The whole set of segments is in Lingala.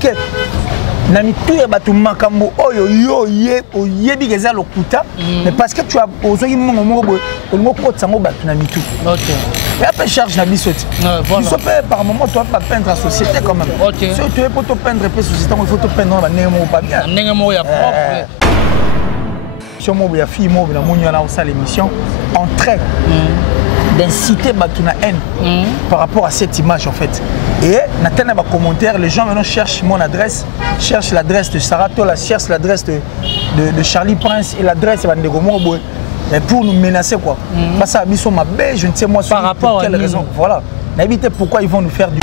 que Namitu ya batu makambo oyo yo yebi geza lokuta mais parce que tu as osé mon côté sango batu Namitu. OK. Et après charge na bisoti. Voilà. Biso par moment toi pas peindre la société quand même. OK. Si tu es pour te peindre peu société, il faut te peindre na nemo pas bien. Nemo ya propre. Si on ya fille mo na monyo na ça l'émission en trait. D'inciter Batuna haine par rapport à cette image en fait. Et Nathan va commentaire, les gens maintenant cherchent mon adresse, cherchent l'adresse de Sarah Tola, cherchent l'adresse de Charlie Prince et l'adresse de Gomobo pour nous menacer quoi. Parce que Abisso m'a bé, je ne sais moi par rapport pour quelle raison. Voilà. N'habitez pourquoi ils vont nous faire du.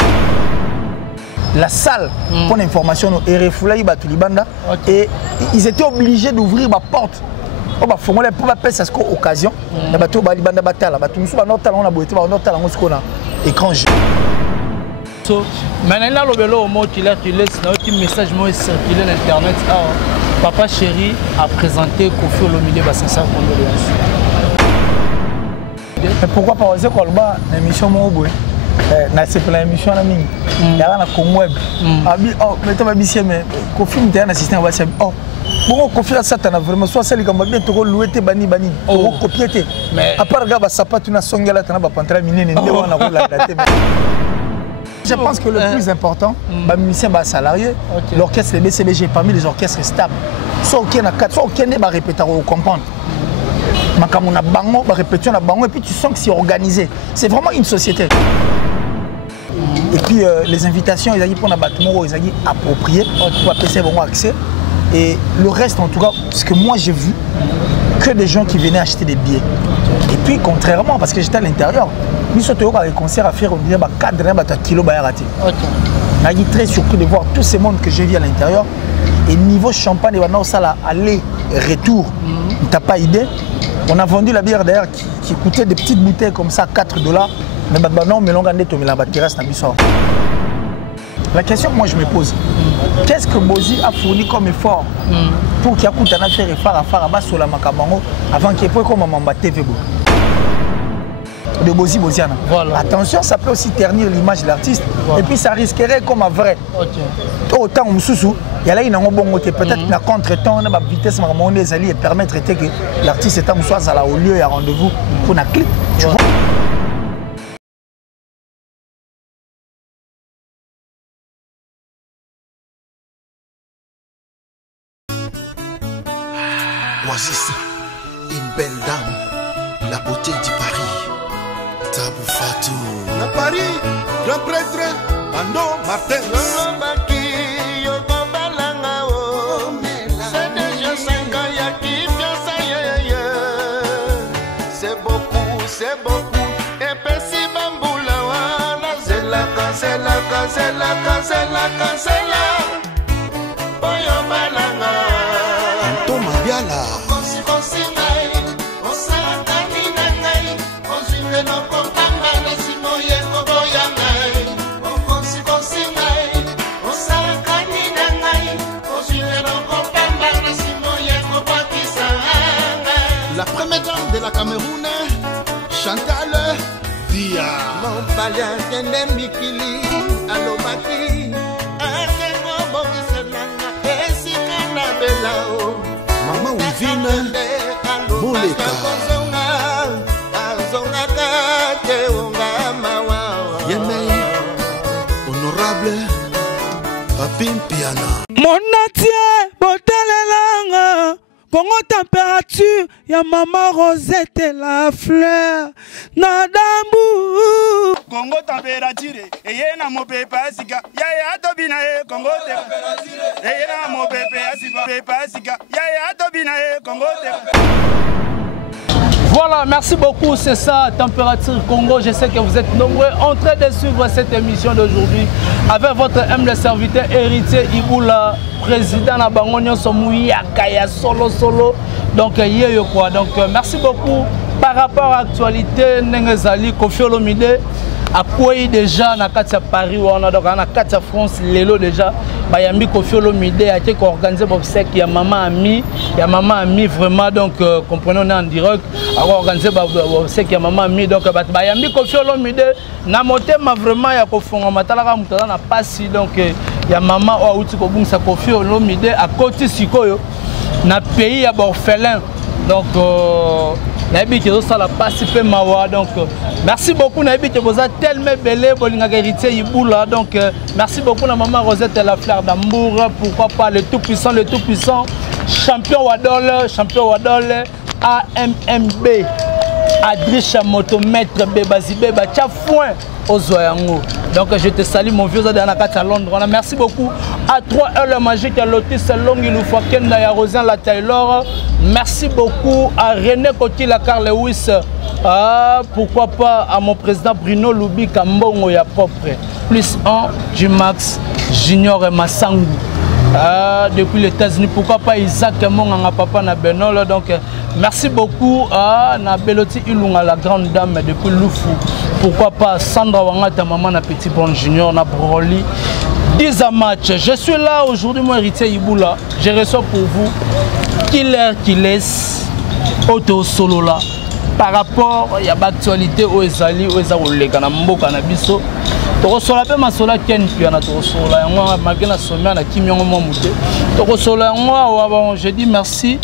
La salle pour l'information et refoulaï Batulibanda et ils étaient obligés d'ouvrir ma porte. Oh bah faut moi pour passer cette occasion na bato ba libanda batala bato musu ba notala on a boité ba notala on skona écran jeu so maintenant lobelo au mot tu laisses na petit message moi circuler sur internet papa chéri a présenté Koffi Olomide ba sincère condoléances. Et pourquoi pas oser kolba na émission mo boy na c'est pour l'émission na mingi ya na komweb abi oh mais toi bisie mais Koffi m'était un assistant wa oh bon confier à Satan vraiment soit celle qui m'a bien trop loué te bani copier te à part gaba sapatu na songela tana ba pantra minene nde wana rola la tête. Je pense que le plus important ba musicien ba salarié l'orchestre le BCBG parmi les orchestres stables soit OK na 4 soit OK ne ba répéter au comprendre makambo na bango ba répétition na bango et puis tu sens que c'est organisé, c'est vraiment une société. Et puis les invitations ils a dit pour na batmo ils a dit approprié pour passer bon accès. Et le reste, en tout cas, ce que moi j'ai vu, que des gens qui venaient acheter des billets. Et puis, contrairement, parce que j'étais à l'intérieur, nous sommes au concert à faire, on dirait 4 kilos de raté. Je suis très surpris de voir tous ces mondes que j'ai vu à l'intérieur. Et niveau champagne, il y a ça aller retour. Tu n'as pas idée. On a vendu la bière d'ailleurs qui coûtait des petites bouteilles comme ça, $4. Mais non, mais on a la terrasse. La question que moi je me pose, qu'est-ce que Bozi a fourni comme effort pour qu'il y ait un affaire sur la Makabango avant qu'il y ait comme un TV de Bozi Boziana. Voilà. Attention, ça peut aussi ternir l'image de l'artiste et puis ça risquerait comme un vrai. Autant au Moussou, il y a là une bonne côté peut-être na contre-temps, na vitesse marmonde des alliés et permettre que l'artiste est au lieu et à rendez-vous pour un clip. Tu vois? Oasis, une belle dame, la beauté du Paris, Tabou Fatou. La Paris, grand prêtre, Ando Martin. C'est beaucoup, c'est beaucoup. Et puis si Bamboula, c'est la cancella. La première dame de la Cameroun, Chantal Dia. Mon palais de Mikili, Alobaki, Maman Wivine, Mouleka. Yemei, honorable, Papim Piana. Mon atier, Botalelanga. Congo température, ya maman Rosette la fleur, Nadambu. Congo température, et na mo pepa sika, ya tobina e Congo température, et na mo pepa sika, ya tobina e Congo température. Voilà, merci beaucoup, c'est ça, Température Congo. Je sais que vous êtes nombreux en train de suivre cette émission d'aujourd'hui avec votre humble serviteur héritier Iboula, président de Bangonio Somouya Kaya Solo. Donc, quoi. Donc, merci beaucoup par rapport à l'actualité. Nengezali, Koffi Olomide, à quoi déjà na Katia Paris, on a donc na Katia France, Lelo déjà. Bayambi Koffi Olomide a été organisé pour ça qu'il y a maman ami, vraiment donc comprenons on est en direct. Alors organisé pour ça qu'il y a maman ami donc Bayambi Koffi Olomide na moté ma vraiment ya kofonga matala ka mutala na pasi donc ya maman o auti ko bungisa Koffi Olomide a côté sikoyo na pays ya orphelin. Donc nabi que ça la passe peu mawa. Donc merci beaucoup nabi que vous êtes tellement belle bolinga héritier Iboula. Donc merci beaucoup la maman Rosette la fleur d'Ambour, pourquoi pas le tout puissant champion Wadol AMMB Adricha Motomètre Bébazibé Bacha Foin aux Zoyango. Donc je te salue mon vieux Adanakata à Londres. Merci beaucoup à 3 le magique à Lotis Long il nous faut Kenda ya Rosan la Taylor. Merci beaucoup à René Coty la Carl Lewis. Pourquoi pas à mon président Bruno Loubi Kambongo ya propre. Plus 1 du Max Junior et Massangu. Depuis les États-Unis, pourquoi pas Isaac Monganga Papa na Benol. Donc merci beaucoup à Nabeloti Ilunga la grande dame depuis Loufou. Pourquoi pas Sandra Wangata maman na Petit Bon Junior na Broly. 10 à match. Je suis là aujourd'hui mon héritier Iboula. Je reçois pour vous Killer Kiles Auto Solo là. Par rapport à l'actualité aux Ezali, aux Ezali, à Mboka na biso. Tokosola pe masola ken piana tokosola yango magena somia na kimiongo momuté tokosola yango je dis merci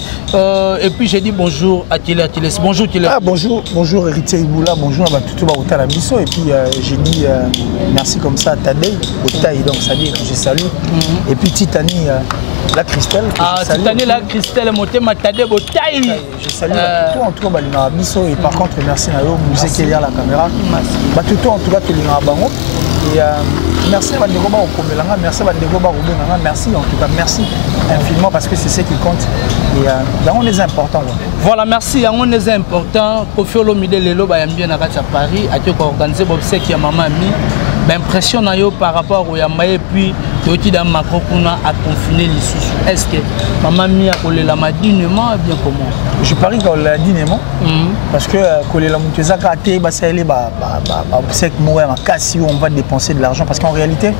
et puis je dis bonjour à Killer Kiles. Bonjour Killer. Bonjour héritier Iboula, bonjour à tout ba otala biso et puis je dis merci comme ça à Tadei Otaï, donc ça dit que je salue et puis Titani la Christelle Titani la Christelle motema Tadei Otaï je salue tout en tout cas balina biso et par contre merci na yo musée qui est derrière la caméra ba tout en tout cas tolina bango. Et merci à Bandego Barokomelanga, merci à Bandego Barokomelanga, merci en tout cas, merci infiniment parce que c'est ce qui compte. Et on est important. Voilà, merci, on est important. Koffi Olomide Lelo Bayambien à Paris, a organisé l'obsèque à Maman Mi. L'impression par rapport au Yamaye, puis Toti dans Macron a confiné les sous. Est-ce que Maman Mi a collé la madinement ou bien comment? Je parie qu'on l'a dinement parce que coller la Moutezaka a été obsèque mourir en cas si on va dépenser de l'argent parce qu'en réalité,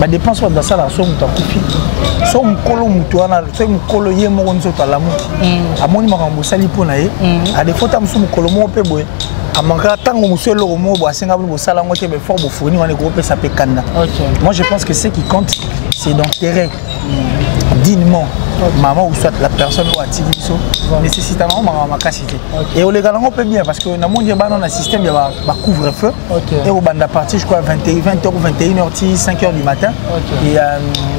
la dépense dans ça, la somme est coupée. So mukolo mutuana, so mukolo ye moronzo talamu. Amoni makambo sali pona ye. A des fois tam so mukolo mo pe boy. Amanga tango muselo mo bo asenga bo sala ngote be fort bo fourni wana groupe ça pe kanda. Moi je pense que ce qui compte c'est d'enterrer dignement maman ou soit la personne ou activiste nécessitant ma capacité. Et au légal on peut bien parce que na monde ba dans système il y a couvre-feu et au banda partie je crois 20h 21h 5h du matin et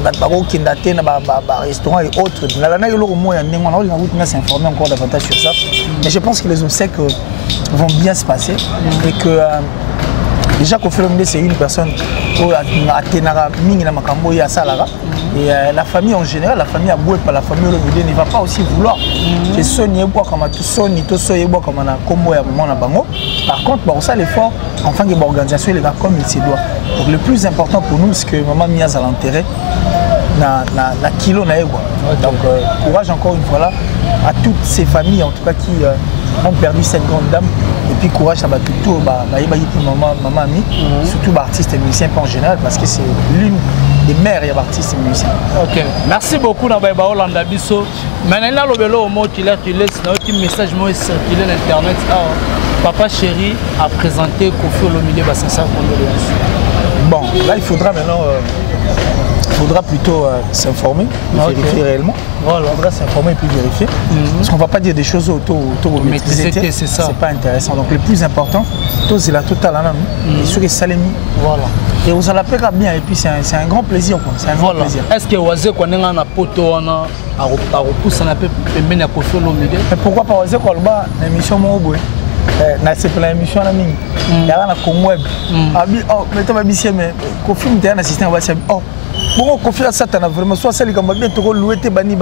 ba baro kindate na ba restaurant et autres là na yo mo ya ndenge on a s'informer encore davantage sur ça mais je pense que les obsèques vont bien se passer et que déjà Koffi Olomide c'est une personne qui a tenara mingi na makambo ya salara et la famille en général, la famille Aboué par la famille Olomide ne va pas aussi vouloir que Sony boit comme tout Sony tout Soye boit comme na combo ya maman na bango. Par contre, bon ça l'effort en tant qu'organisation les gars comme il se doit. Donc le plus important pour nous c'est que maman Miaz à l'enterrer na kilo na ego. Donc courage encore une fois là à toutes ces familles en tout cas qui ont perdu cette grande dame et puis courage à tout maman ami surtout artistes et musiciens en général parce que c'est l'une des meilleurs artistes et musiciens. Ok, merci beaucoup Nabaïba Hollanda Bisso. Maintenant le mot qu'il a laisse un petit message moi circulé sur internet. Papa chéri a présenté Koffi Olomide Bassassa condoléances. Bon, là il faudra maintenant faudra plutôt s'informer, vérifier réellement. Voilà. Il faudra s'informer et puis vérifier. Parce qu'on ne va pas dire des choses autour de maîtriser. C'est pas intéressant. Donc le plus important, c'est la totale. Et sur les Salemi. Voilà. Et vous allez faire bien. Et puis c'est un grand plaisir. C'est un grand plaisir. Est-ce que vous avez un poteau à repousser un peu de Koffi Olomide? Pourquoi pas vous avez une émission Moboé? C'est pour l'émission la mine. Il y a un Comweb. Mais tu vas bien, mais Koffi Olomide un assistant va dire oh. Bon, Koffi à ça, vraiment soit celle qui m'a bien trop loué, bani,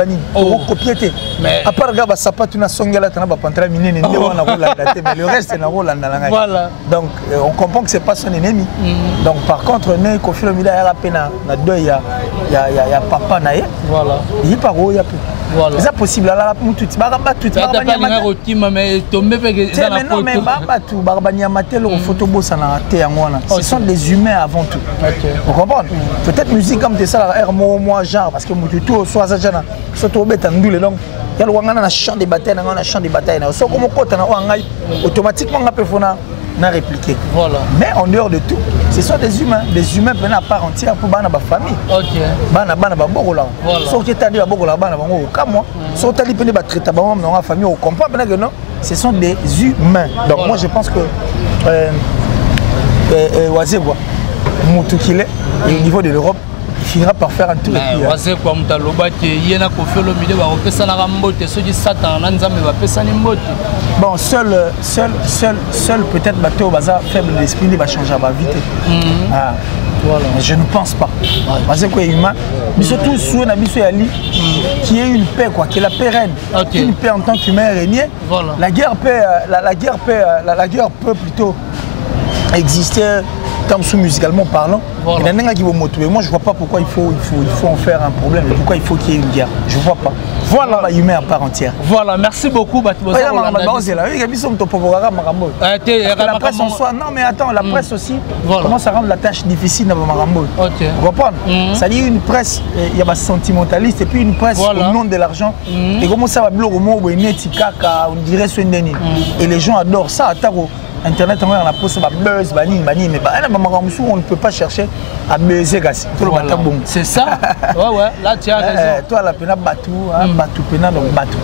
copié. Mais à part gars, ça pas une songala, tu n'as pas pantra miné, mais le reste c'est un rôle dans la. Voilà. Donc on comprend que c'est pas son ennemi. Donc par contre, né Koffi Olomide a la peine à deux, il y a papa naïe. Voilà. Il y a pas gros, il y a plus. Voilà. C'est possible là pour tout. Tout. Ce sont des humains avant tout. Vous comprenez? Peut-être musique comme ça, moi genre parce que tout soit ça jana, surtout bête en doule donc. Il y a le champ de bataille, on a champ de bataille. So comme côté na automatiquement on peut faire n'a répliqué. Voilà. Mais en dehors de tout, ce sont des humains à part entière pour ma famille. Ok. Bana babokola. Sauf que tu as dit babokola bana bango comme moi. Sauf que tu as dit que tu as dans la famille, on comprend que non, ce sont des humains. Donc moi je pense que Wazegwa, Moutoukile, au niveau de l'Europe, finira par faire un tour. Wazegwa Moutaloba qui est là pour faire le milieu, va repasser la rambote, ceux qui Satan, Nanzame va passer la mbote. Bon, seul peut-être bateau baza faible d'esprit va changer à vite. Voilà. Mais je ne pense pas. Parce que humain, mais surtout sous un abysse Ali, qui est une paix quoi, qui est la paix reine, une paix en tant qu'humain régné. Voilà. La guerre peut plutôt exister. Comme sous musicalement parlant, voilà. Il y en a qui vont motiver. Moi, je ne vois pas pourquoi il faut en faire un problème et pourquoi il faut qu'il y ait une guerre. Je ne vois pas. Voilà, la humain à part entière. Voilà, merci beaucoup. La presse en soi, non mais attends, la presse aussi commence à rendre la tâche difficile dans Marambo. Vous comprenez? Ça dit une presse, il y a des sentimentalistes et puis une presse au nom de l'argent. Et comment ça va bloquer au mot on dirait ce neni. Et les gens adorent ça. Internet, on a posé ma buzz, mais on ne peut pas chercher à buzzer. C'est ça. Ouais, là tu as raison. Toi, la pena batou, batou pena donc batou.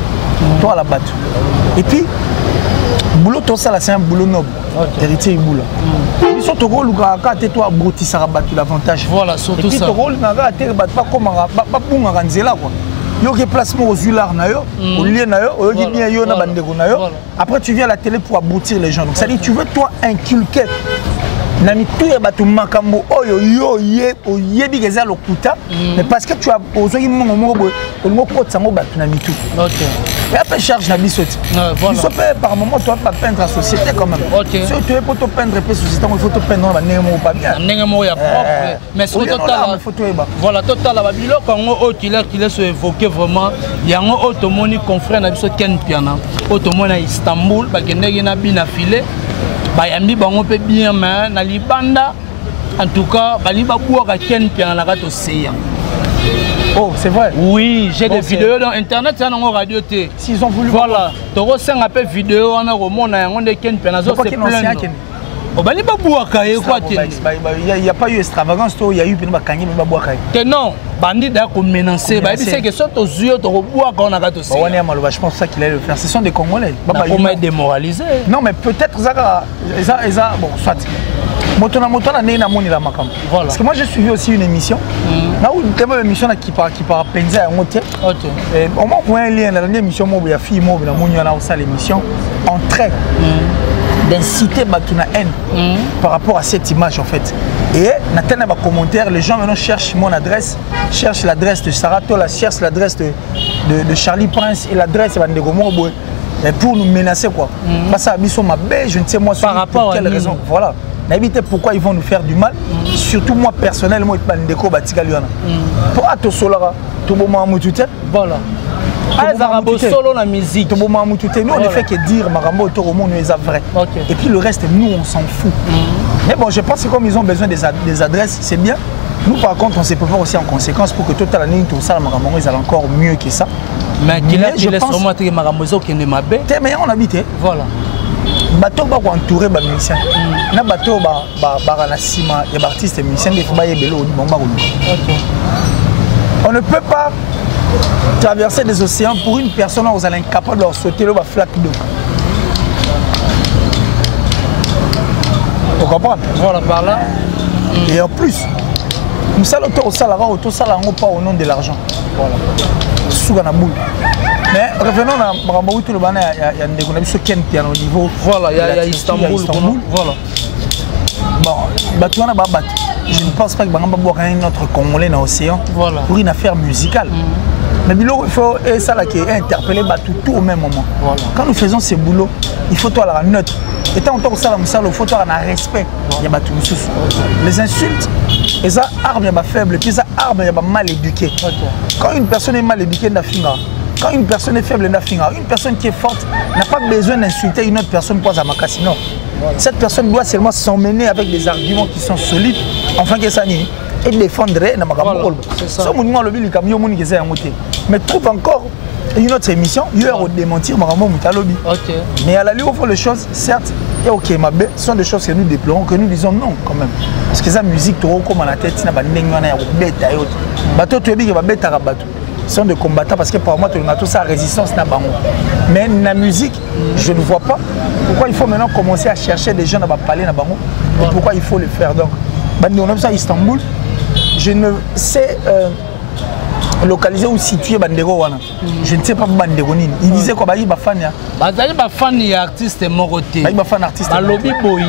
Toi, la batou. Et puis, boulot, tout ça, c'est un boulot noble. Héritier boulot. Et surtout, tu toi, brouti, ça rabat l'avantage. Voilà, surtout ça. Et puis, tu pas comme un yo qui placement aux ulars na yo, au lien na yo, au bien yo na bandeko na yo. Après tu viens à la télé pour abrutir les gens. Donc ça dit tu veux toi inculquer na mitu ya batu makambo oyo yo yebi geza lokuta mais parce que tu as osé mongo ko tsango batu na mitu. OK. Et après charge na bisoti. Voilà. Biso par moment toi pas peindre la société quand même. OK. Si tu veux pour te peindre la société, il faut te peindre na ndenge pas bien. Ndenge mo ya propre. Mais sur total voilà total la babilo quand on qu'il se évoquer vraiment yango automoni confrère na biso Ken Piana. Automoni à Istanbul ba kendeki na bina filé. Bayambi bango pe bien mais na libanda en tout cas bali ba bouaka Ken Piana na kato seya. Oh, c'est vrai. Oui, j'ai des vidéos dans internet ça dans radio T. S'ils ont voulu voilà, toro senga pe vidéo on a remona yango de Ken Piana zo c'est plein. Oh bali ba bouaka e quoi il y a pas eu extravagance, il y a eu pe ba kangi ba bouaka. Que non, bandit da ko menacer, ba dit c'est que soit aux yeux to bouaka on a kato seya. Je pense ça qu'il allait le faire. Ce sont des Congolais. Ba comment démoraliser. Non mais peut-être ça bon soit Motona na moni la makam. Parce que moi j'ai suivi aussi une émission. Là où une émission qui part penza en moté. OK. Et au moins un lien dans l'émission mo ya fille mo na moni na ça l'émission en trait d'inciter batuna haine par rapport à cette image en fait. Et natana ba commentaire les gens maintenant cherchent mon adresse, cherchent l'adresse de Sarah Tola, cherchent l'adresse de Charlie Prince et l'adresse de Ndeko Mobo pour nous menacer quoi. Parce que biso mabe, je ne sais moi par rapport pour quelle raison. Voilà. N'habitez pourquoi ils vont nous faire du mal, surtout moi personnellement, Bandeko Batikaliana. Pour Ato Solara, Touboma Moutouté, voilà. Solo la musique. Touboma Moutouté, nous on ne fait que dire Marambo Toromo nous est vrai. Et puis le reste, nous on s'en fout. Mais bon, je pense que comme ils ont besoin des adresses, c'est bien. Nous par contre, on se prépare aussi en conséquence pour que toute la ligne, tout ça, Marambo, ils aient encore mieux que ça. Mais je pense que Marambo qui ne m'a pas. Mais on habite. Voilà. Bateau va entourer les musiciens. Na bateau ba na sima ya artistes et musiciens des fois yebelo bomba ko. On ne peut pas traverser des océans pour une personne où vous allez incapable de leur sauter le flaque d'eau. Vous comprenez? Voilà par là. Et en plus, nous sommes au salaire pas au nom de l'argent. Voilà. Sous la boule. Mais revenons à Marambo, tout le monde il y a des connaissances Ken Piana au niveau. Voilà, il y a Istanbul. Voilà. Bon, je ne pense pas que Marambo boit notre Congolais dans l'océan pour une affaire musicale. Mais il faut et ça là qui est interpellé tout au même moment. Voilà. Quand nous faisons ces boulots, il faut toi la neutre. Et tant que ça il faut toi un respect. Il y a tout les insultes, et ça arme il y a faible, puis ça arme il y a mal éduqué. Quand une personne est mal éduquée, quand une personne est faible, une personne qui est forte n'a pas besoin d'insulter une autre personne pour sa macassine. Non. Cette personne doit seulement s'emmener avec des arguments qui sont solides, enfin que ça nie, et défendre na makambo. Ça mon le bili comme yo moni que ça monter. Mais trouve encore une autre émission, hier au démentir makambo mutalobi. OK. Mais à la lieu au fond les choses, certes, Et ok, ma belle, ce sont des choses que nous déplorons, que nous disons non quand même. Parce que la musique, tu comme à la tête, tu n'as pas de bête et autres. Bateau, tu es bien, bête à bateau. Ce sont des combattants parce que pour moi, tu as tout ça, résistance n'a pas. Mais la musique, je ne vois pas pourquoi il faut maintenant commencer à chercher des gens à parler dans bango et pourquoi il faut le faire. Donc, on a ça à Istanbul. Je ne sais localiser ou situer Bandego wana. Je ne sais pas Bandego nini. Il disait quoi bayi ba fan ya. Bazali ba fan ya artiste moroté. Bayi ba fan artiste. Balobi boyi.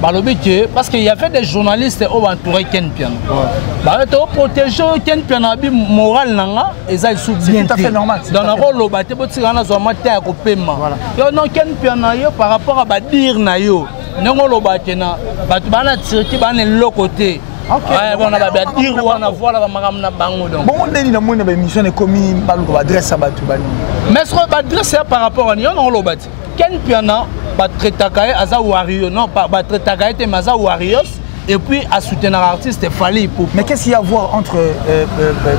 Balobi que parce qu'il y avait des journalistes au entouré Ken Piano. Ba to protéger Ken Piano bi moral nanga ezali sous bien. C'est tout à fait normal. Dans la rôle lobaté bo tirana zo mata ko pema. Yo non Ken Piano yo par rapport à ba dire na yo. Nengo lobaté na batu bana tiriki bana lokoté. Ok, bon, on a dire on a voir la magamna bango donc. Bon, on est dans mon émission et commis baluko adresse à batu bani. Mais ce qu'on adresse par rapport à nous on lobati. Ken Piana ba traitakaye aza wario non pas ba traitakaye te maza warios et puis à soutenir l'artiste fallait pour. Mais qu'est-ce qu'il y a à voir entre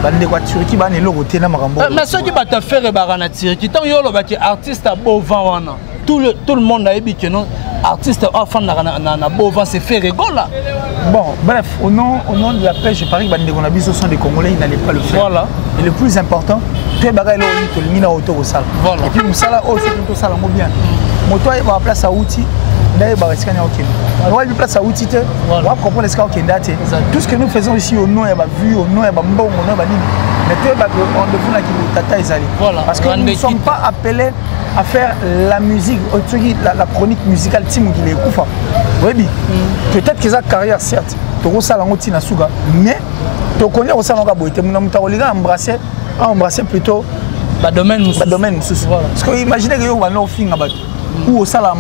Bandego Turki ban et Loroté na magambo? Mais ce qui va te faire barana Turki tant yo lobati artiste à Bovan wana. Tout le monde a dit que non artiste enfant na Bovan c'est fait rigoler. Bon, bref, au nom de la pêche, je parie que Bandego Nabiso sont des Congolais, ils n'allaient pas le faire. Voilà. Et le plus important, tu es bagay là où tu es auto au sale. Voilà. Et puis Moussala, oh c'est plutôt ça, bien. Moi, toi, il va à place à outil, d'ailleurs, il va rester à Okenda. Il va place à outil, on va comprendre ce qu'il y a. Tout ce que nous faisons ici au nom, il y a vu, au nom, il y a mbon, au nom, il y a nini. Mais tu es bagay, on devine qui tata ils allaient. Parce que nous ne sommes pas appelés à faire la musique, la chronique musicale, Tim qui les koufa. Oui, peut-être que sa carrière, certes, tu as ça na suga, mais tu connais ça na boité, tu as embrasser plutôt le domaine parce que imaginez que vous avez un film ou au salaire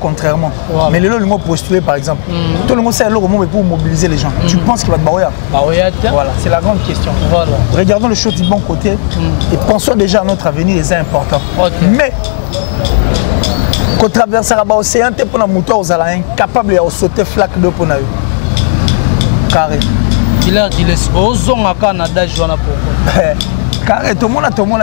contrairement. Mais les gens postuler par exemple. Tout le monde sait pour mobiliser les gens. Tu penses qu'il va te baoya? Voilà, c'est la grande question. Voilà. Regardons les choses du bon côté et pensons déjà à notre avenir, c'est important. Mais quand traverser l'océan, tu es incapable de sauter flaque d'eau pour nous. Carré. Il a dit les ozons à Canada, je vois carré, tout le monde a tout le monde.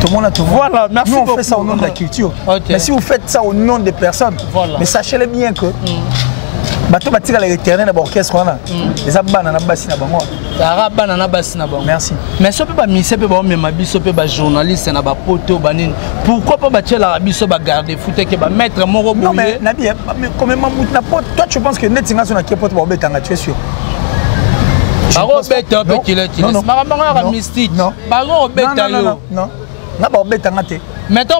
Tout le monde a tout. Voilà, merci. Nous on fait ça au nom de la culture. Mais si vous faites ça au nom des personnes, mais sachez-le bien que bateau batika l'éternel d'orchestre là. Les abana na bassi na bango. Arabana na bassi na bango. Merci. Mais ce peut pas misser peut pas même biso peut pas journaliste na ba poto banine. Pourquoi pas batia la biso ba garder foot que ba mettre moro boye. Non mais nabi quand même na pote toi tu penses que net singa sur na qui pote ba betanga tu es sûr? Baro beta un peu qu'il est. Maramara mystique. Baro beta yo. Non. Na ba betanga te. Mettons,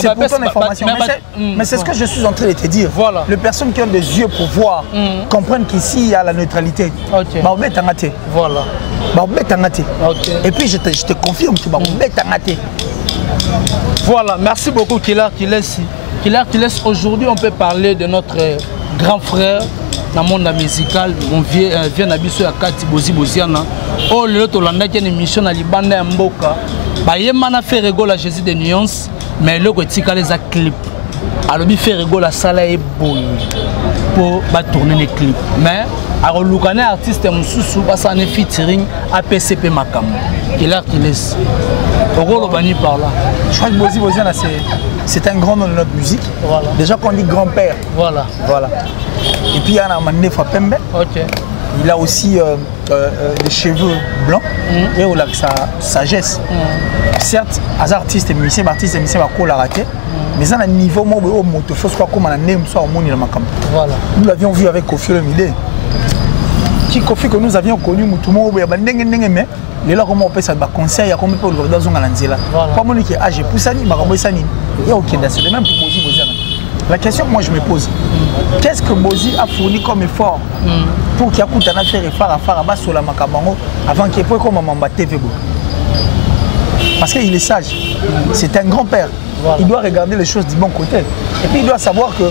c'est pour ton information. Mais c'est ce que je suis en train de te dire. Voilà. Les personnes qui ont des yeux pour voir comprennent qu'ici il y a la neutralité. Voilà. Et puis je te confirme que voilà, merci beaucoup Killer Kiles. Aujourd'hui on peut parler de notre grand frère dans le monde musical. On vient d'habiter à Kati Boziana. Oh le Tolanda qui a une émission à Libanda et Mboka. Bayemana fait rigoler à Jésus de nuances, mais le côté les clips. Alors il fait rigoler à Salah et Boy pour tourner les clips. Mais alors le artiste Moussou passe en featuring à PCP Makam. Il a qu'il laisse. Au rôle bani par là. Je crois que Boziana c'est un grand nom de notre musique. Voilà. Déjà qu'on dit grand-père. Voilà. Et puis il y a un Manefa Pembe. Il a aussi des cheveux blancs et on a sa sagesse. Certes, les artistes et musiciens vont la rater, mais à un niveau où il faut comme un name soit au monde. Nous l'avions vu avec Kofi Olomide. Qui Kofi que nous avions connu, tout le monde mais les là comment on peut ça conseil à comment on peut le dans un anzela. Pas mon qui a j'ai poussé ni marambo sani. Et OK, c'est le même pour Boziana. La question que moi je me pose, qu'est-ce que Bozi a fourni comme effort pour qu'il y ait un affaire et faire sur la Makabango avant qu'il y ait comme un TV? Parce qu'il est sage, c'est un grand-père. Il doit regarder les choses du bon côté. Et puis il doit savoir que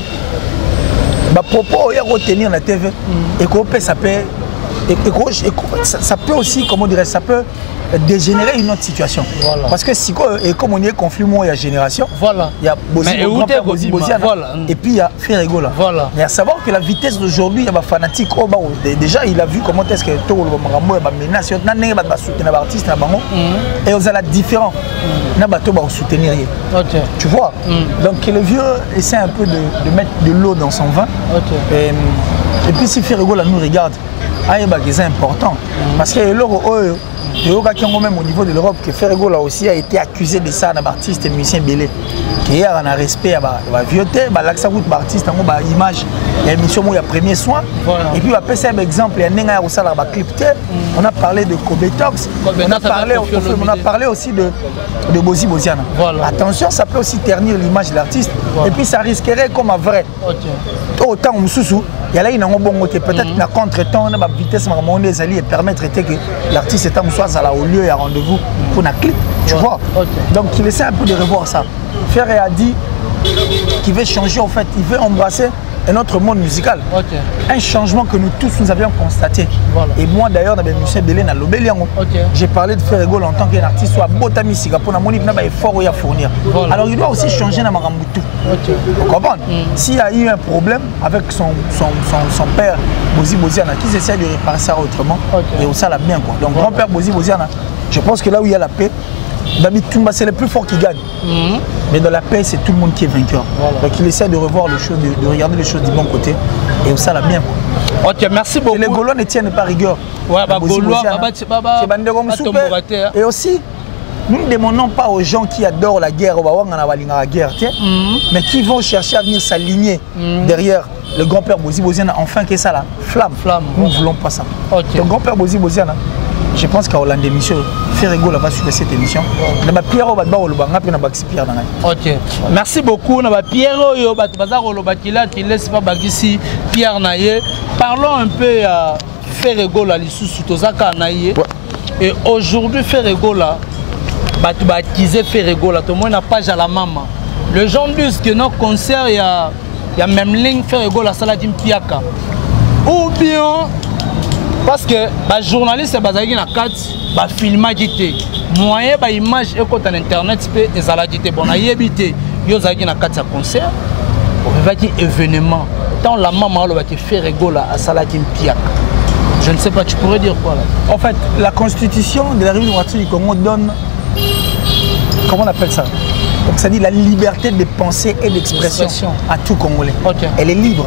propos est retenir la TV et que ça peut aussi, comment dirais ça peut dégénérer une autre situation. Voilà. Parce que si comme on est conflit, il y a génération. Voilà. Il y a Bozi, voilà. Et puis il y a Ferrego là. Voilà. Mais à savoir que la vitesse d'aujourd'hui, il y a des fanatiques. Déjà, il a vu comment est-ce que tout le monde a menacé. Il y a des soutenir l'artiste et vous avez différent. Il y a des soutenir. Tu vois. Donc le vieux essaie un peu de mettre de l'eau dans son vin. Et puis si Ferrego là nous regarde, c'est important. Parce que même au niveau de l'Europe, que Ferrego là aussi a été accusé de ça, d'un artiste et musicien belé. Qui a un respect à la vieuté, l'accès à l'artiste, à l'image, il y a une émission où il y a premier soin. Et puis, après ça, exemple, il y a un clip. On a parlé de Kobe Talks, on a parlé aussi de Bozi Boziana. Attention, ça peut aussi ternir l'image de l'artiste. Et puis, ça risquerait comme un vrai. Autant on sous il y a là une bon côté peut-être na contre-temps na vitesse des alliés et permettre que l'artiste est au lieu et à rendez-vous pour un clip, tu vois. Donc il essaie un peu de revoir ça. Ferré a dit qu'il veut changer, en fait, il veut embrasser un autre monde musical. Un changement que nous tous nous avions constaté. Et moi d'ailleurs, dans M. Belé, j'ai parlé de Ferrego en tant qu'artiste soit Botami Singapore, il a un effort à fournir. Alors il doit aussi changer dans Marambutu. Vous comprenez? S'il y a eu un problème avec son père Bozi Boziana, qui essaie de réparer ça autrement, et ça l'a bien quoi. Donc grand-père Bozi Boziana, je pense que là où il y a la paix, c'est le plus fort qui gagne. Mais dans la paix, c'est tout le monde qui est vainqueur. Donc il essaie de revoir les choses, de regarder les choses du bon côté. Et ça l'a bien. Ok, merci beaucoup. Et les Gaulois ne tiennent pas rigueur. Et aussi, nous ne demandons pas aux gens qui adorent la guerre, mais qui vont chercher à venir s'aligner derrière le grand-père Bozi Boziana, enfin que ça là, flamme. Nous ne voulons pas ça. Le grand-père Bozi Boziana, je pense qu'à Hollande émission, Ferrego va suivre cette émission. Ok, merci beaucoup. Pierre Pierre Naye. Parlons un peu à Ferrego là, et aujourd'hui Ferrego là, baptisé Ferrego là, tout le monde n'a pas à la maman. Les gens disent que nos concerts, il y a même ligne Ferrego la Saladim Piaka. Ou bien parce que les journalistes sont basés dans la carte, ils filment des moyens, les images et quand on internet, ils sont là. Bon, ils habité, ils sont dans la carte de concert, on va dire événement. Tant la maman va te faire rigoler à Saladim Piak. Je ne sais pas, tu pourrais dire quoi là? En fait, la constitution de la République du Congo donne, comment on appelle ça? Donc ça dit la liberté de pensée et d'expression à tout Congolais. Elle est libre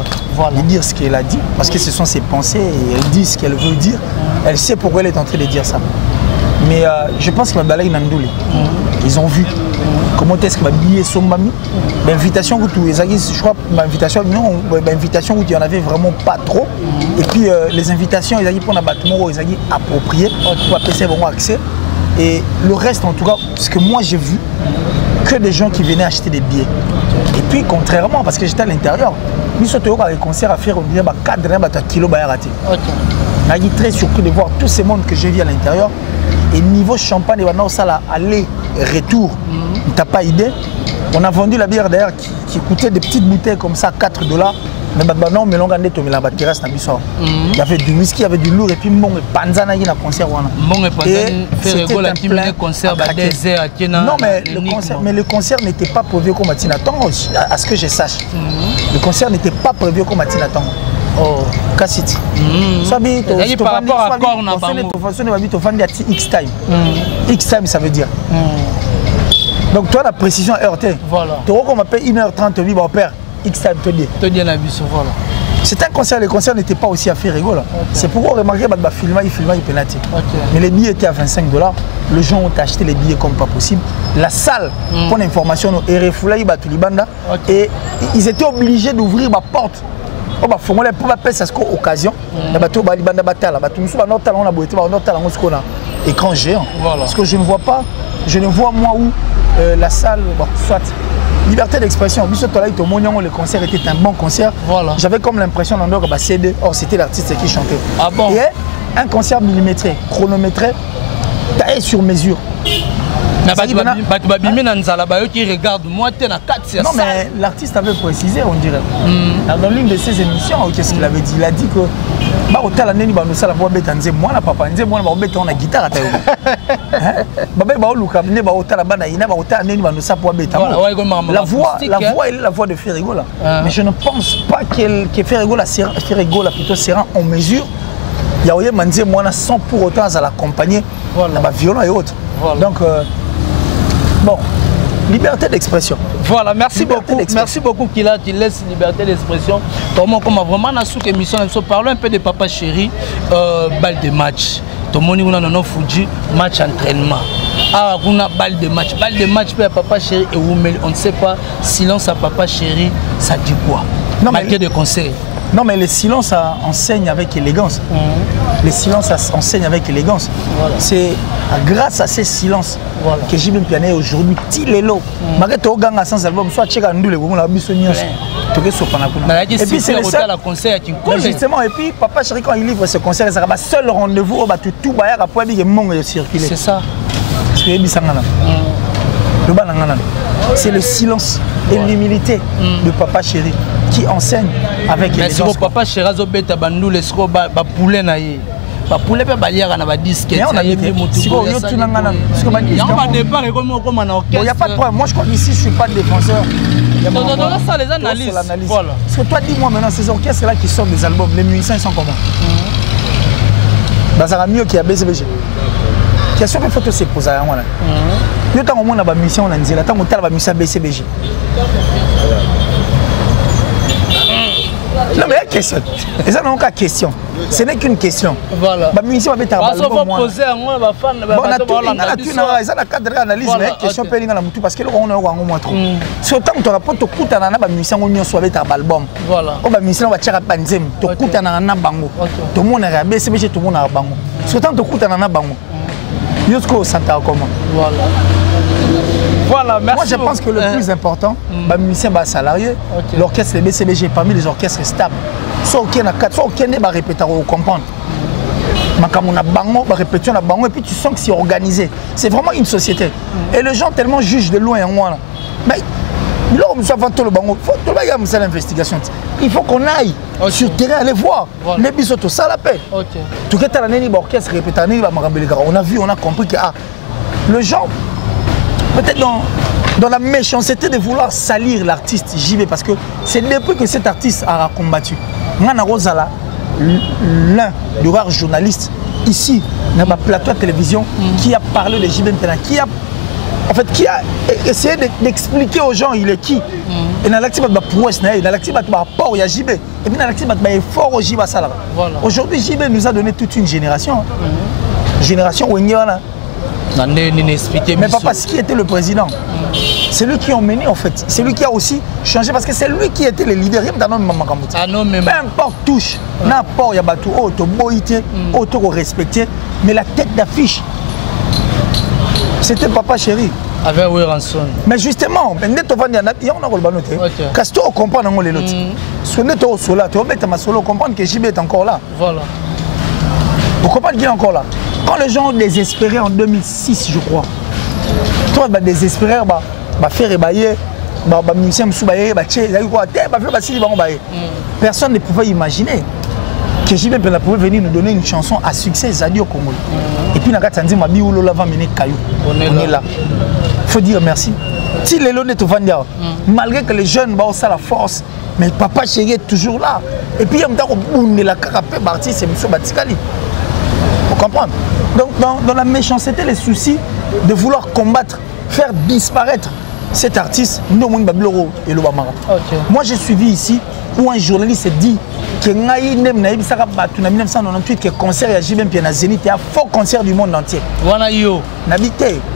de dire ce qu'elle a dit, parce que ce sont ses pensées et elle dit ce qu'elle veut dire. Elle sait pourquoi elle est en train de dire ça. Mais je pense que Mabalaï Nandouli, ils ont vu comment est-ce que ma billet sont mami. L'invitation que tu je crois l'invitation non, l'invitation où il y en avait vraiment pas trop. Et puis les invitations ils ont pour un bâtiment ils ont approprié pour appeler bon accès. Et le reste en tout cas, ce que moi j'ai vu, que des gens qui venaient acheter des billets. Et puis contrairement, parce que j'étais à l'intérieur, nous sommes au concert à faire, on dirait 4 kilos à rater. Je suis très surpris de voir tous ces mondes que j'ai vus à l'intérieur. Et niveau champagne, aller retour, tu n'as pas idée. On a vendu la bière d'ailleurs qui coûtait des petites bouteilles comme ça, 4 $. Mais non, mais on a il y avait du whisky, il y avait du lourd et puis mon panzana qui a concert. Non, mais le concert n'était pas prévu comme Matina Tongo, à ce que je sache. Le concert n'était pas prévu comme Matina Tongo. Oh, Cassiti. Par rapport à Corna, X-Time. X-Time, ça veut dire. Donc, toi, la précision est heurtée. Voilà. Tu vois qu'on m'appelle 1h30, tu vas père. X-Time, te dit. Voilà. C'est un concert, le concert n'était pas aussi à faire rigolo. C'est pourquoi remarquer que il filmait, il pénalty. Mais les billets étaient à 25 $. Les gens ont acheté les billets comme pas possible. La salle, pour l'information, et ils étaient obligés d'ouvrir ma porte. Pour faire cette occasion, écran géant. Parce que je ne vois pas, je ne vois moi où la salle, soit liberté d'expression. Le concert était un bon concert. J'avais comme l'impression d'endroit que CD, or c'était l'artiste qui chantait. Et un concert millimétré, chronométré, taillé sur mesure. Non mais l'artiste avait précisé, on dirait. Dans l'une de ses émissions, qu'est-ce qu'il avait dit? Il a dit que ba otala neni ba nosala bo beta nze mwana papa nze mwana ba beta on a guitare ta yo ba ba luka ne ba otala bana ina ba otala neni ba nosala bo beta la voix elle est la voix de Ferrigo là mais je ne pense pas que Ferrigo là plutôt sera en mesure il y a oye manze mwana sans pour autant à l'accompagner voilà ba violon et autres donc bon liberté d'expression. Voilà, merci beaucoup qu'il laisse liberté d'expression. Comme vraiment dans cette émission, nous parlons un peu de Papa Chéri, balle de match. Tout le monde a un Fuji, match entraînement. Ah, on a balle de match pour Papa Chéri et on ne sait pas, silence à Papa Chéri, ça dit quoi? Malgré des conseils. Non, mais le silence enseigne avec élégance. Le silence enseigne avec élégance. Voilà. C'est grâce à ces silences que j'ai bien piané aujourd'hui. Tilelo. Malgré tout, ganga sans album, soit tchèque ndoule, vous l'avez mis et puis c'est le seul concert qui justement. Et puis Papa Chéri quand il livre ce concert, c'est le seul rendez-vous où tout baya pour dire que monde est circulé. C'est ça. C'est le silence et l'humilité de Papa Chéri qui enseigne avec les gens. Papa Chéri a beta bandou les sco ba poulet na ye. Ba poulet pe baliaka na ba disque. Il y a pas de problème. Moi je crois qu'ici je suis pas défenseur. Non, ça les analyses. Voilà. Parce que toi dis-moi maintenant ces orchestres là qui sortent des albums, les musiciens ils sont comment? Bah ça va mieux qu'il y a BCBG. Question que faut se poser à moi là. Yo tant au monde na mission na nzela tant motala ba mission BCBG. Non mais question. Et ça non qu'à question. Ce n'est qu'une question. Voilà. Ba mission ba betara ba faut poser à moi ba fan ba ça na cadre d'analyse mais question pe linga na mutu parce que on a ngo moi trop. Si autant to rapport to kutana na ba mission ngo so betara album. Voilà. O ba mission ba tchaka panzem to kutana na bango. To mona ra BCBG to mona bango. Si autant to kutana na bango. Yosko Santa comment? Voilà. Voilà, merci. Moi je pense que le plus important, bah musicien bah salarié, l'orchestre le BCBG parmi les orchestres stables. Soit aucun a 4, soit aucun n'est bah répéter ou comprendre. Makamuna bango, bah répétition na bango et puis tu sens que c'est organisé. C'est vraiment une société. Et les gens tellement jugent de loin en moi. Mais là on soit tout le bango, faut tout le monde faire l'investigation. Il faut qu'on aille sur le terrain aller voir. Les bisotos ça la paix. Tout que t'as l'année l'orchestre répéter on a vu, on a compris que le genre peut-être dans la méchanceté de vouloir salir l'artiste JB parce que c'est depuis que cet artiste a combattu. Ngana Rosala, l'un des rares journalistes ici dans ma plateau de télévision qui a parlé de JB Mpena, qui a essayé d'expliquer aux gens il est qui. Et dans l'actif de prouesse, dans l'actif de rapport il y a JB. Et puis dans l'actif de effort au JB Salah. Aujourd'hui JB nous a donné toute une génération. Génération où il y a mais pas parce qu'il était le président. C'est lui qui a emmené en fait. C'est lui qui a aussi changé parce que c'est lui qui était le leader. Peu importe touche, n'importe il y a bateau, auto boité, auto respecté, mais la tête d'affiche, c'était Papa Chéri. Avec Weranson. Mais justement, on a le Casto comprend les autres. Si on est au sola, tu vas solo comprendre que JB est encore là. Voilà. Vous comprenez qu'il est encore là. Quand les gens ont désespéré en 2006, je crois, toi, désespéré, faire ébailler, personne ne pouvait imaginer que JB pouvait venir nous donner une chanson à succès, Zadio Congo. Et puis, on est là. Il faut dire merci. Si les lots malgré que les jeunes ont la force, mais Papa Chéri est toujours là. Et puis, il y a un parti, c'est M. Batikali. Vous comprenez? Donc dans la méchanceté, les soucis de vouloir combattre, faire disparaître cet artiste, moi j'ai suivi ici où un journaliste dit que en 1998 que concert à JB Mpena Zénith, un faux concert du monde entier.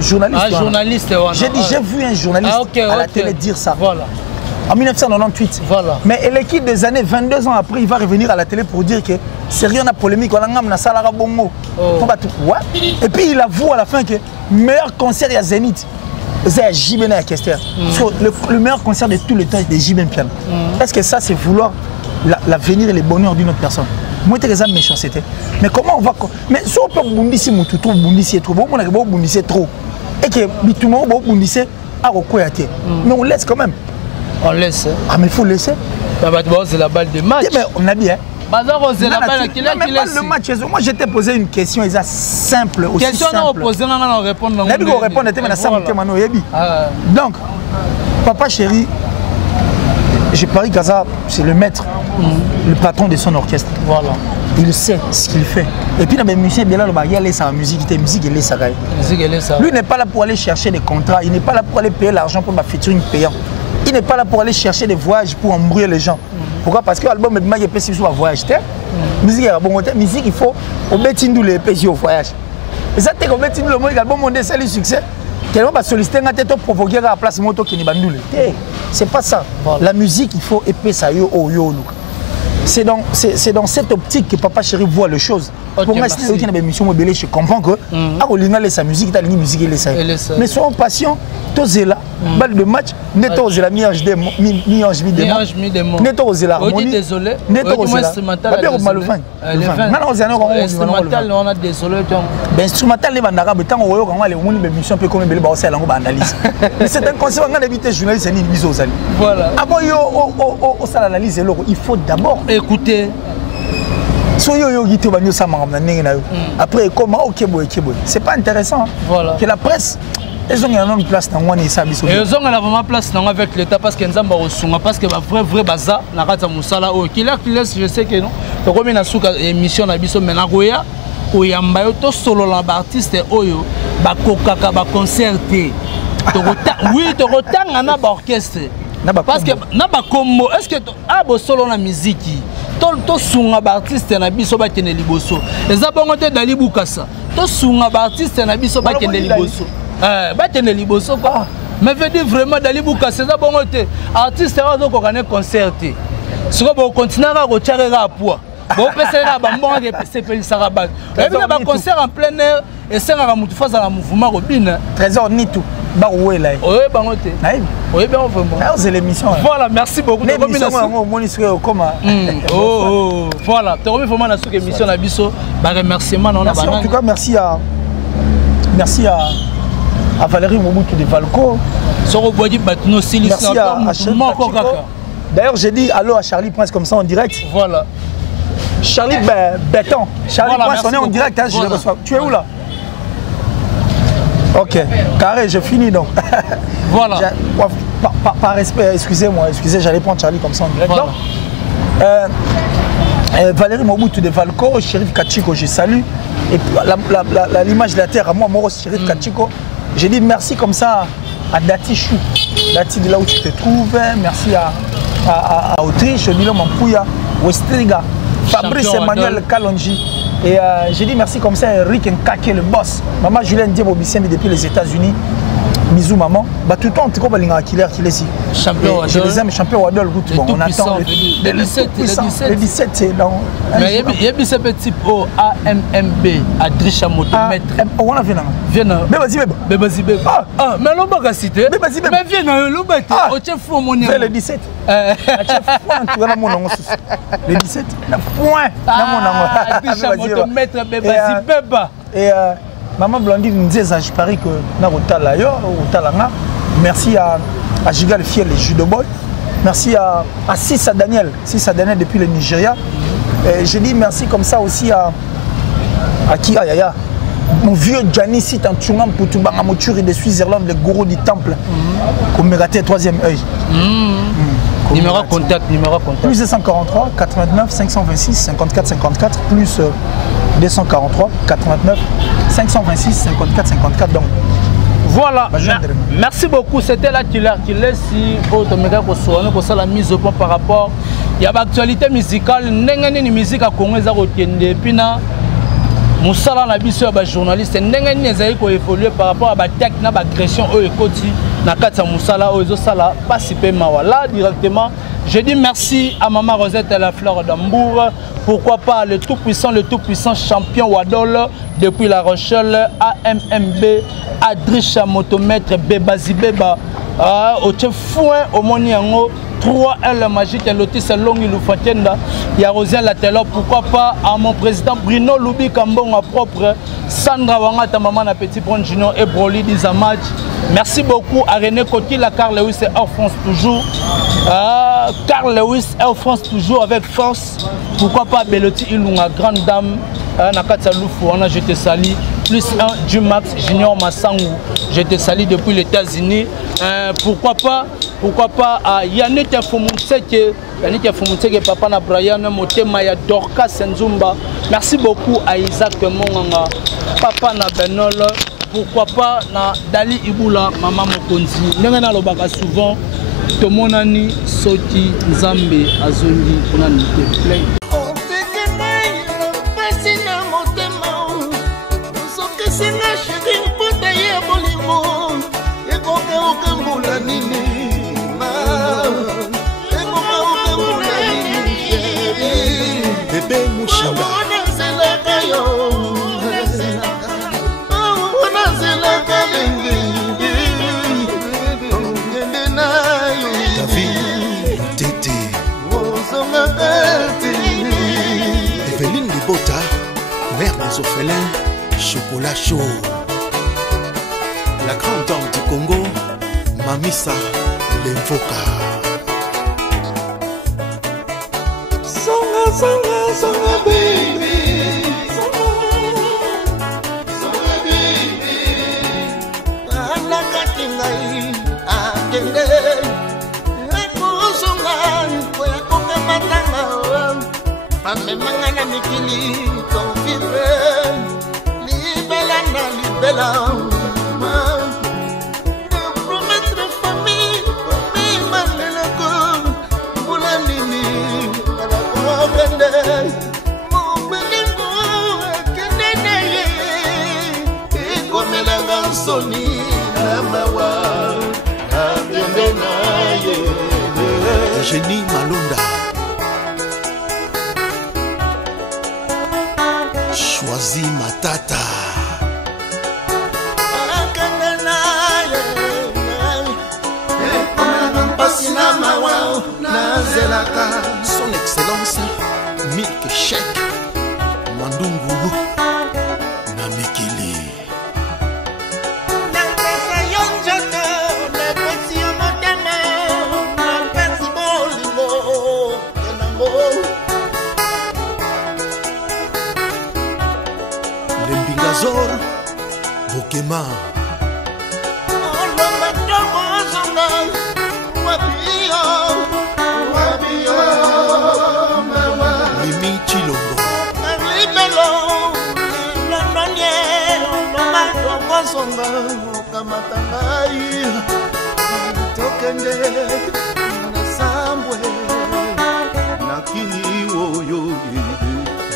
Journaliste. J'ai dit j'ai vu un journaliste à la télé dire ça. Voilà. En 1998. Voilà. Mais l'équipe des années, 22 ans après, il va revenir à la télé pour dire que c'est rien à polémique. Et puis il avoue à la fin que le meilleur concert à Zénith, c'est JB Mpena Kester. Le meilleur concert de tout le temps est de JB Mpena. Est-ce que ça c'est vouloir l'avenir et le bonheur d'une autre personne? Moi, je suis méchanceté. Mais comment on va. Mais si on peut bondisser trop, bondisser trop. Et que tout le monde va bondisser à Rokoyate. Mais on laisse quand même. On laisse. Ah, mais il faut laisser. C'est la balle de match. Mais on a dit, hein. le match, moi je t'ai posé une question, ils simple, aussi question simple. Question on répondre. Donc, papa chéri, je parie qu'Aza, c'est le maître, le patron de son orchestre. Voilà. Il sait ce qu'il fait. Et puis, il musicien, il a sa musique, il est sa Lui n'est pas là pour aller chercher des contrats, il n'est pas là pour aller payer l'argent pour ma featuring payant. Il n'est pas là pour aller chercher des voyages pour embrouiller les gens. Pourquoi? Parce que l'album est pas possible sur un voyage. Musique, musique, il faut au bétin les pays au voyage. Et ça, c'est au bétin le monde, l'album mondial, c'est le succès. Quelqu'un va solliciter un tête pour provoquer à la place moto qui n'est pas nul. C'est pas ça. La musique, il faut épais ça yo oh yo. C'est dans cette optique que papa chéri voit les choses. Pour moi, si tu as une émission mobile, je comprends que sa musique, tu as une musique, mais soyons patients, tous là, balle de match, neto aux la mi-ange mi-démon, neto aux l'harmonie, neto aux l'instrumental, on a désolé. L'instrumental, les bandara, tant on voit les émissions peu comme les balles, c'est l'analyse. C'est un conseil, on a évité journaliste, c'est une mise aux alliés. Voilà. Avant, l'analyse, il faut d'abord écouter. Après, comment c'est pas intéressant. Voilà. Que la presse, ils ont une place dans moi. Ils ont vraiment place avec l'État parce qu'ils ont parce que vrai bazar, je sais que non. Donc, on a une émission où il y a un solo l'artiste oyo bakokaka ba concerté. Oui, tu retiens un orchestre. Parce que naba combo, est-ce que abo solo la musique? To sunga ba artiste na biso ba kene liboso. Eza bongo te dali bukasa. To sunga ba artiste na biso ba kene liboso. Ba kene liboso quoi. Mais veut dire vraiment dali bukasa eza bongo te. Artiste ozo ko kana concerté. Siko bo continuer à retirer à poids. Bon pesera ba mbonga ke sepelisa ba. Et bien ba concert en plein air et c'est un mutu face à la mouvement robine. Trésor ni tout. Bah ouais là. Oui, bah on était. Oui, bien vraiment. C'est l'émission. Voilà, merci beaucoup. Voilà, tu remets vraiment la sous émission la biso. Bah remerciement on a. En tout cas, merci à Valérie Mobutu de Valco. Soro Boadi Batno Silis. Merci à Chico. D'ailleurs, j'ai dit allô à Charlie Prince comme ça en direct. Voilà. Charlie Béton. Charlie Prince, on est en direct, je le reçois. Tu es où là? Ok, carré, je finis donc. Voilà. Par respect, excusez-moi, j'allais prendre Charlie comme ça en direct. Voilà. Valérie Mobutu de Valco, Chérif Kachiko, je salue. Et l'image de la terre, à moi, Chérif Kachiko, j'ai dit merci comme ça à Dati Chou, Dati de là où tu te trouves. Merci à Autriche, Nilo Mampouya, Westriga, Fabrice Emmanuel Kalonji. Et j'ai dit merci comme ça à Eric Nkake, le boss. Maman Julien Diebo Bissembi depuis les États-Unis. Bisous maman. Bah tout le temps, tu comprends les killer qui est ici. Champion Wadol. Je les aime, champion Wadol. Bon, on attend. Le 17, c'est dans. Mais il y a ce petit pro AMMB, Adrisha Motomètre. On a vu là. Viens là. Mais vas-y, bébé. Ah, mais l'on va citer. Mais vas-y, mais viens là, l'on va citer. Au chef fou, mon nom. Le 17. Le 17. Point. Adrisha Motomètre, bébé. Et Maman Blondine nous disait, je parie que merci à Giga le Fiel, les judo boy. Merci à Sissa Daniel depuis le Nigeria. Je dis merci comme ça aussi à qui mon vieux Gianni Sit en Tchungam pour tout Bangamoturi de Suisse-Irlande, le gourou du temple. Comme me raté troisième œil. Numéro contact. Plus 243 89 526 54 54 plus 243 89 526 54 54 donc voilà. Merci beaucoup, c'était là qui laisse si automéga pour ça la mise au point par rapport il y a l'actualité musicale n'engagez musique à Congo za rotende puis na musala na biso ba journaliste n'engagez ezali ko évoluer par rapport à ba tech na ba agression o ekoti na kati ya musala o ezo sala pas si pe mawala directement. Je dis merci à Maman Rosette et la Fleur d'Ambour. Pourquoi pas le tout-puissant champion Wadol depuis La Rochelle, AMMB, Adrisha Motomètre, Bébazi Béba, au chef Fouin, au Moniango, 3L Magique, Lotis Longi Loufatienda, il y a Rosien Latelo. Pourquoi pas à mon président Bruno Loubi Kambon à propre, Sandra Wangata, Maman à Petit Bron Junior et Broly Dizamaj. Merci beaucoup à René Coty, la Carle, oui, c'est hors France toujours. Carl Lewis, Air France toujours avec force. Pourquoi pas Bellotti Ilunga, grande dame, Nakata Loufou, je te salue. Plus un Dumax Junior Massangou, je te salue depuis les États-Unis. Pourquoi pas Yannick Foumouseke, Papa na Brian Motema ya Dorka Senzumba. Merci beaucoup à Isaac Monganga, Papa na Benol. Pourquoi pas na Dali Ibula, Maman Mokonzi. Nous avons souvent Tomonani Soti Nzambe Azondi Onanite Play. Bébé Mouchanga Evelyne Libota, mère des orphelins, chocolat chaud. La grande dame du Congo, Mamissa Lemfoka. Songa baby, songa baby. Ana katingai akende, ako songa koya koka matanga. Ame mangana mikili konfire, libela na libela. Promettre famille, mamelako, mulanini, alakobrende. Mon belingo, kenene, ikomela gansoni, amawa, abiendenaye. Génie Malonda. Choisis Matata. Son Excellence Milk Shake Mandungu Namikili. Lembingazor Bokema Mimi Chilombo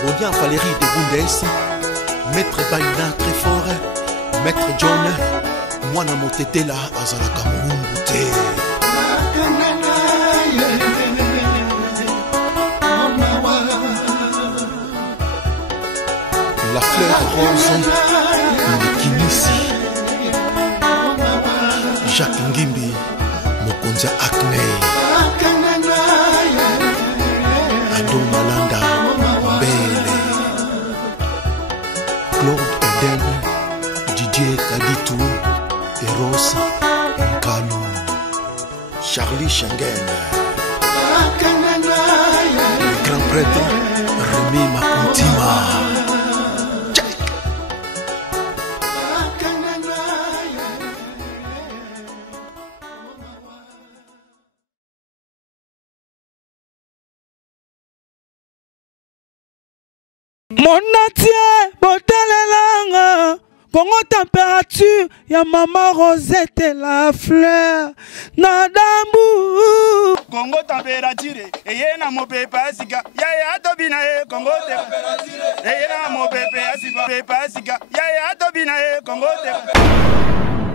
Bodian Valérie de Bundes, Maître Baina très fort, Maître John, Mwana Motetela Azalaka Mungute. La fleur rose, Mikinisi, Jacques Ngimbi, Mokonza Acne, Adon Malanda, Bele, Claude Eden, Didier Kaditou, Eros Nkalu, Charlie Schengen, le grand prêtre Rémi Makuntima. Mon atier, botelelanga, Congo température, ya maman Rosette la fleur, nadambu. Congo température, eye na mopepa sika, ya tobina Congo température, eye na mopepa sika, ya tobina Congo température.